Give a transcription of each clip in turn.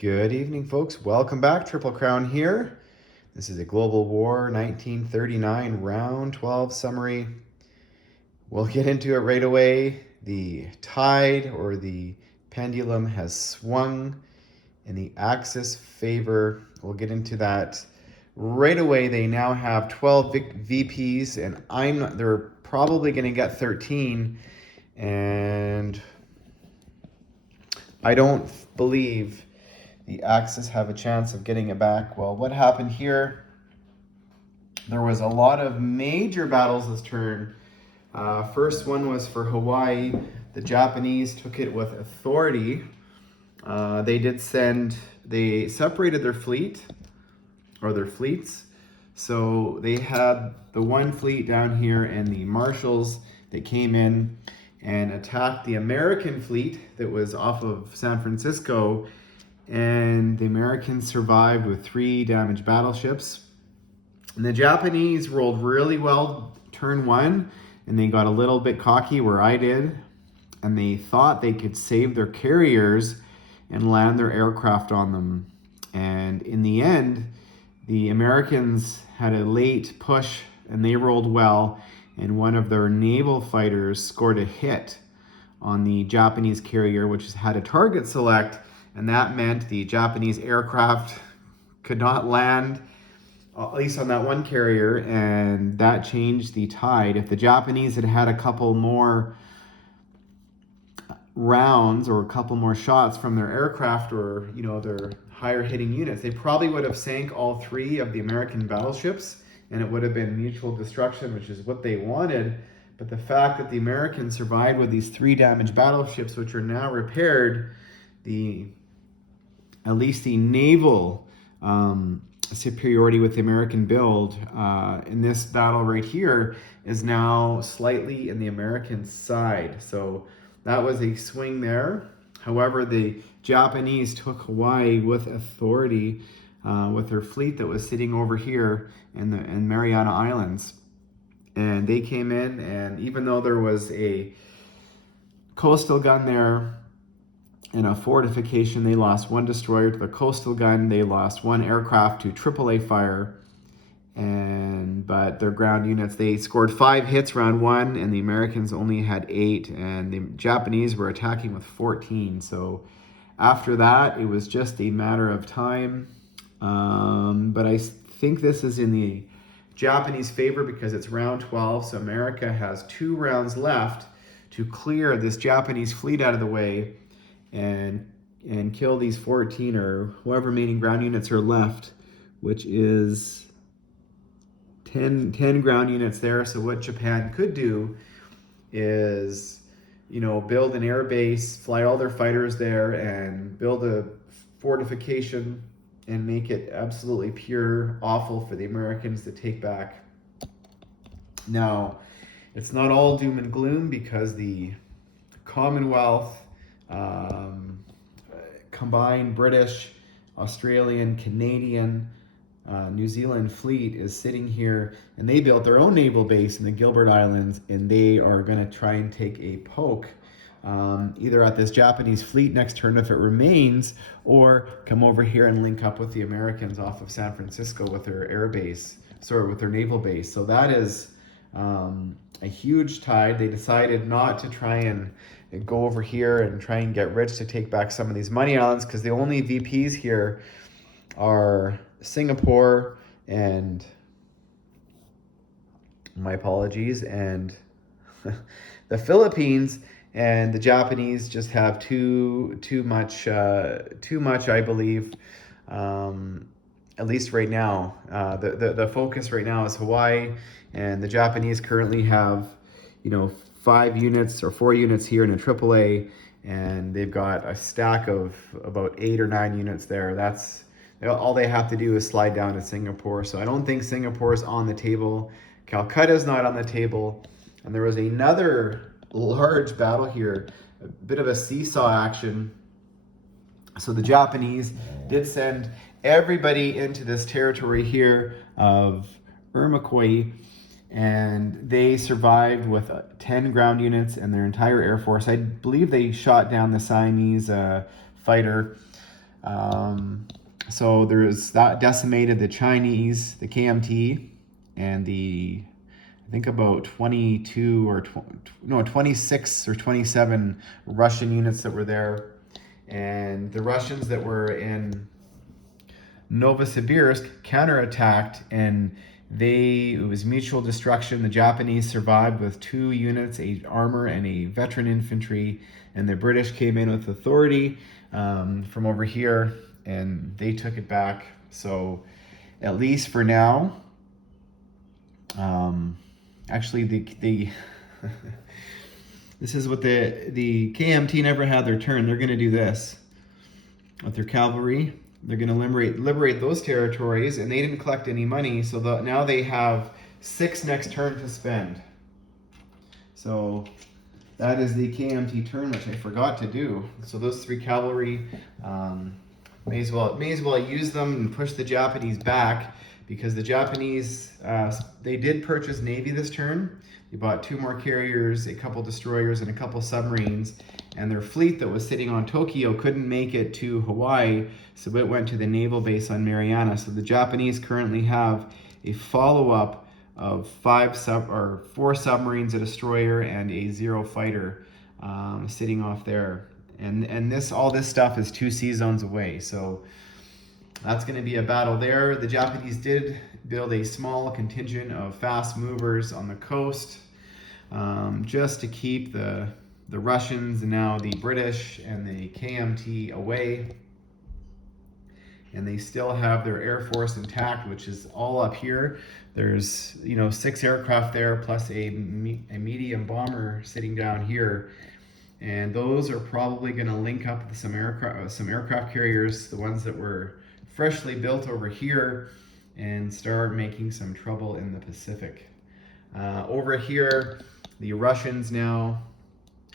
Good evening, folks. Welcome back. Triple Crown here. This is a Global War 1939 Round 12 summary. We'll get into it right away. The tide or the pendulum has swung in the Axis favor. We'll get into that right away. They now have 12 VPs, and they're probably going to get 13. And I don't believe the Axis have a chance of getting it back. Well, what happened here? There was a lot of major battles this turn. First one was for Hawaii. The Japanese took it with authority. They separated their fleets. So they had the one fleet down here and the marshals that came in and attacked the American fleet that was off of San Francisco. And the Americans survived with 3 damaged battleships. And the Japanese rolled really well turn 1, and they got a little bit cocky where I did, and they thought they could save their carriers and land their aircraft on them. And in the end, the Americans had a late push, and they rolled well, and one of their naval fighters scored a hit on the Japanese carrier, which had a target select. And that meant the Japanese aircraft could not land, at least on that one carrier, and that changed the tide. If the Japanese had had a couple more rounds or a couple more shots from their aircraft or, their higher hitting units, they probably would have sank all 3 of the American battleships, and it would have been mutual destruction, which is what they wanted. But the fact that the Americans survived with these 3 damaged battleships, which are now repaired, at least the naval superiority with the American build in this battle right here is now slightly in the American side. So that was a swing there. However, the Japanese took Hawaii with authority with their fleet that was sitting over here in Mariana Islands. And they came in, and even though there was a coastal gun there, in a fortification, they lost 1 destroyer to the coastal gun. They lost 1 aircraft to AAA fire. But their ground units, they scored 5 hits round 1, and the Americans only had 8, and the Japanese were attacking with 14. So after that, it was just a matter of time. But I think this is in the Japanese favor because it's round 12. So America has 2 rounds left to clear this Japanese fleet out of the way and kill these 14 or however remaining ground units are left, which is 10 ground units there. So what Japan could do is, build an air base, fly all their fighters there, and build a fortification and make it absolutely pure awful for the Americans to take back. Now, it's not all doom and gloom because the Commonwealth, combined British, Australian, Canadian, New Zealand fleet is sitting here, and they built their own naval base in the Gilbert Islands, and they are going to try and take a poke either at this Japanese fleet next turn if it remains, or come over here and link up with the Americans off of San Francisco with their with their naval base. So that is a huge tide. They decided not to try and go over here and try and get rich to take back some of these money islands, because the only VPs here are Singapore and and the Philippines, and the Japanese just have too much, I believe, at least right now. The focus right now is Hawaii, and the Japanese currently have 5 units or 4 units here in a AAA, and they've got a stack of about 8 or 9 units there. That's all they have to do is slide down to Singapore. So I don't think Singapore is on the table. Calcutta is not on the table. And there was another large battle here, a bit of a seesaw action. So the Japanese did send everybody into this territory here of Iroquois, and they survived with 10 ground units and their entire air force. I believe they shot down the Siamese fighter. So there's that decimated the Chinese, the KMT, and I think about 26 or 27 Russian units that were there. And the Russians that were in Novosibirsk counterattacked, and it was mutual destruction. The Japanese survived with 2 units, a armor and a veteran infantry, and the British came in with authority from over here, and they took it back. So at least for now, actually the this is what the KMT never had their turn. They're going to do this with their cavalry. They're going to liberate those territories, and they didn't collect any money, so now they have 6 next turn to spend. So that is the KMT turn, which I forgot to do. So those 3 cavalry, may as well use them and push the Japanese back, because the Japanese, they did purchase Navy this turn. They bought 2 more carriers, a couple destroyers, and a couple submarines. And their fleet that was sitting on Tokyo couldn't make it to Hawaii, so it went to the naval base on Mariana. So the Japanese currently have a follow-up of 4 submarines, a destroyer, and a 0 fighter sitting off there. And all this stuff is 2 sea zones away. So that's going to be a battle there. The Japanese did build a small contingent of fast movers on the coast, just to keep the Russians and now the British and the KMT away. And they still have their Air Force intact, which is all up here. There's 6 aircraft there, plus a medium bomber sitting down here. And those are probably going to link up with some aircraft carriers, the ones that were freshly built over here, and start making some trouble in the Pacific. Over here, the Russians now,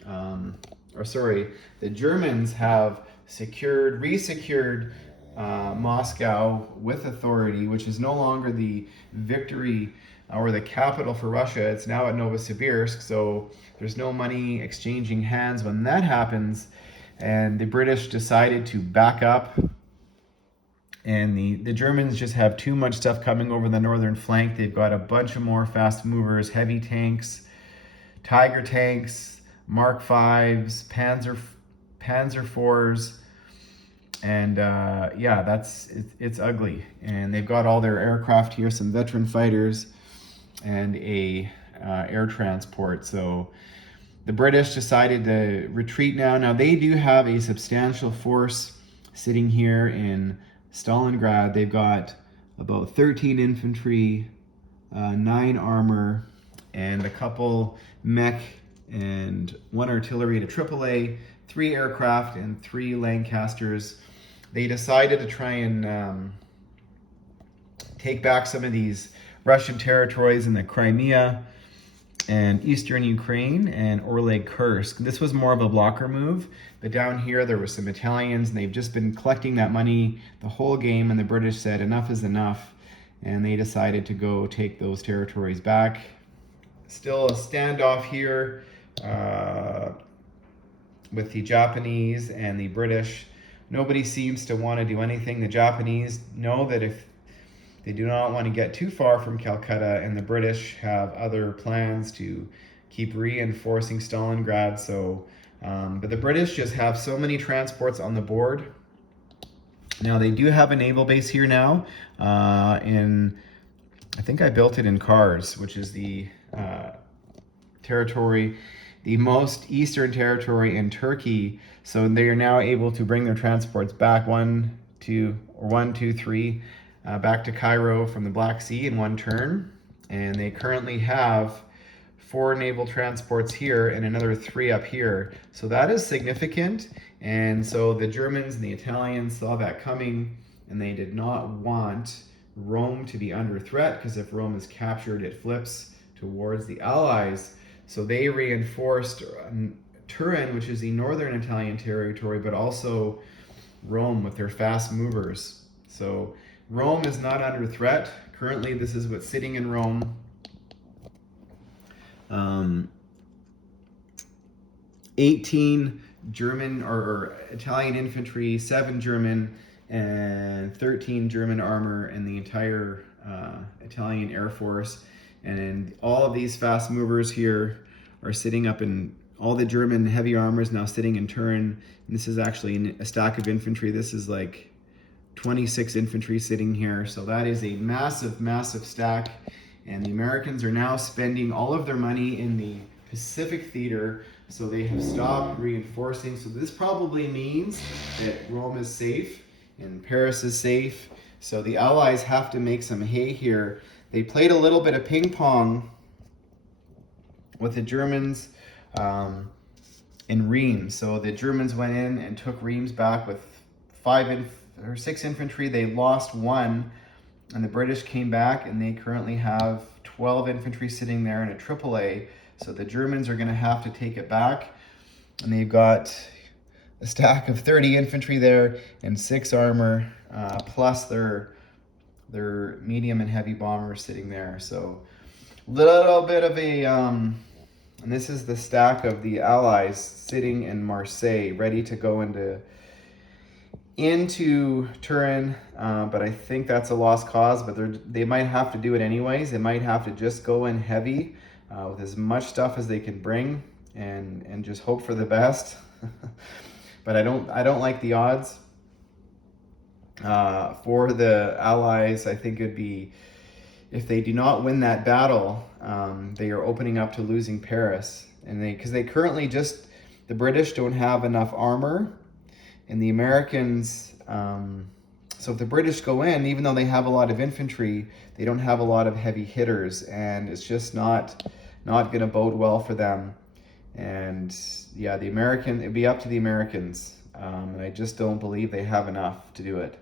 the Germans have resecured Moscow with authority, which is no longer the victory or the capital for Russia. It's now at Novosibirsk, so there's no money exchanging hands when that happens. And the British decided to back up, and the Germans just have too much stuff coming over the northern flank. They've got a bunch of more fast movers, heavy tanks, Tiger tanks, Mark 5s, Panzer 4s, and it's ugly. And they've got all their aircraft here, some veteran fighters, and a air transport. So the British decided to retreat now. Now they do have a substantial force sitting here in Stalingrad. They've got about 13 infantry, 9 armor, and a couple mech and 1 artillery to AAA, 3 aircraft, and 3 Lancasters. They decided to try and take back some of these Russian territories in the Crimea and eastern Ukraine and Oleg Kursk. This was more of a blocker move, but down here there were some Italians, and they've just been collecting that money the whole game, and the British said enough is enough, and they decided to go take those territories back. Still a standoff here with the Japanese and the British. Nobody seems to want to do anything. The Japanese know that if they do not want to get too far from Calcutta, and the British have other plans to keep reinforcing Stalingrad. So, but the British just have so many transports on the board. Now they do have a naval base here now. I think I built it in Kars, which is the territory, the most eastern territory in Turkey. So they are now able to bring their transports back 1, 2, 3. Back to Cairo from the Black Sea in 1 turn. And they currently have 4 naval transports here and another 3 up here. So that is significant. And so the Germans and the Italians saw that coming, and they did not want Rome to be under threat, because if Rome is captured, it flips towards the Allies. So they reinforced Turin, which is the northern Italian territory, but also Rome with their fast movers. So Rome is not under threat. Currently, this is what's sitting in Rome. 18 German or Italian infantry, 7 German, and 13 German armor in the entire Italian Air Force. And all of these fast movers here are sitting up in all the German heavy armor is now sitting in turn. And this is actually a stack of infantry. This is like 26 infantry sitting here. So that is a massive, massive stack. And the Americans are now spending all of their money in the Pacific theater. So they have stopped reinforcing. So this probably means that Rome is safe and Paris is safe. So the Allies have to make some hay here. They played a little bit of ping pong with the Germans in Reims. So the Germans went in and took Reims back with 6 infantry. They lost 1, and the British came back, and they currently have 12 infantry sitting there in a AAA. So the Germans are going to have to take it back, and they've got a stack of 30 infantry there and 6 armor, plus their medium and heavy bombers sitting there. So little bit of a and this is the stack of the Allies sitting in Marseille, ready to go into Turin, but I think that's a lost cause. But they might have to do it anyways. They might have to just go in heavy with as much stuff as they can bring, and just hope for the best. But I don't like the odds for the Allies. I think it'd be, if they do not win that battle, they are opening up to losing Paris, and because they currently the British don't have enough armor, and the Americans. So if the British go in, even though they have a lot of infantry, they don't have a lot of heavy hitters, and it's just not going to bode well for them. And yeah, it'd be up to the Americans, and I just don't believe they have enough to do it.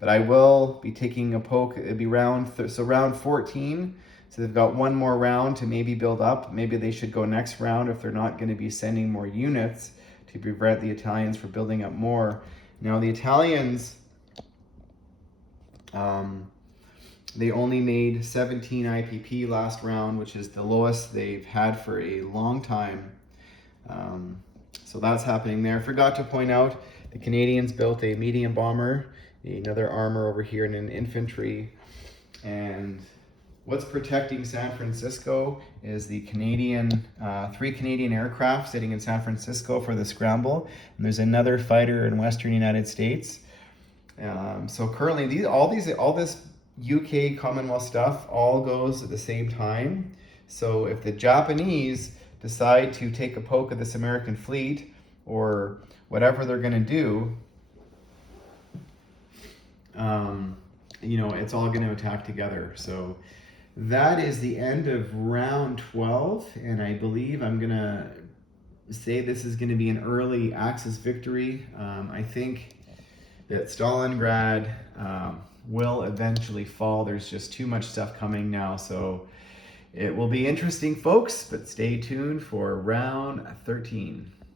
But I will be taking a poke. It'd be round 14. So they've got one more round to maybe build up. Maybe they should go next round if they're not going to be sending more units to prevent the Italians from building up more. Now the Italians, they only made 17 IPP last round, which is the lowest they've had for a long time. So that's happening there. Forgot to point out, the Canadians built a medium bomber, another armor over here, and an infantry. And what's protecting San Francisco is the 3 Canadian aircraft sitting in San Francisco for the scramble. And there's another fighter in Western United States. So currently, all this UK Commonwealth stuff all goes at the same time. So if the Japanese decide to take a poke at this American fleet, or whatever they're going to do, it's all going to attack together. So that is the end of round 12, and I believe I'm going to say this is going to be an early Axis victory. I think that Stalingrad will eventually fall. There's just too much stuff coming now, so it will be interesting, folks, but stay tuned for round 13.